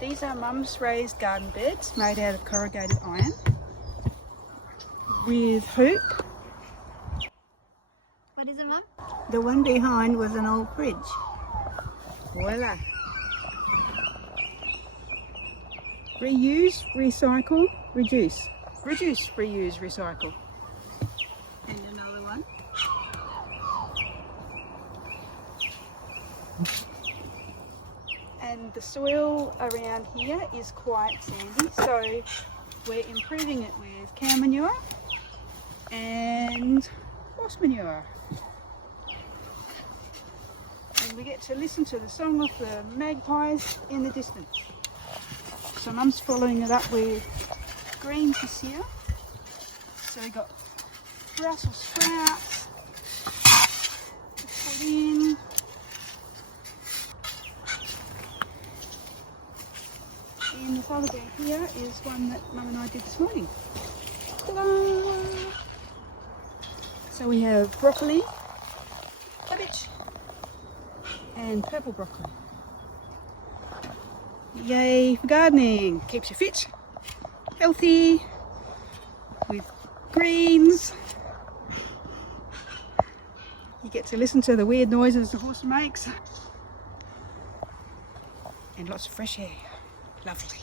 These are Mum's raised garden beds made out of corrugated iron with hoop. What is it, Mum? The one behind was an old fridge. Voila. Reuse, recycle, reduce. Reduce, reuse, recycle. And another one. And the soil around here is quite sandy, so we're improving it with cow manure and horse manure. And we get to listen to the song of the magpies in the distance. So Mum's following it up with greens this year. So we got Brussels sprouts to put in. And this other bed here is one that Mum and I did this morning. Ta-da! So we have broccoli, cabbage, and purple broccoli. Yay for gardening! Keeps you fit, healthy, with greens. You get to listen to the weird noises the horse makes. And lots of fresh air. Lovely.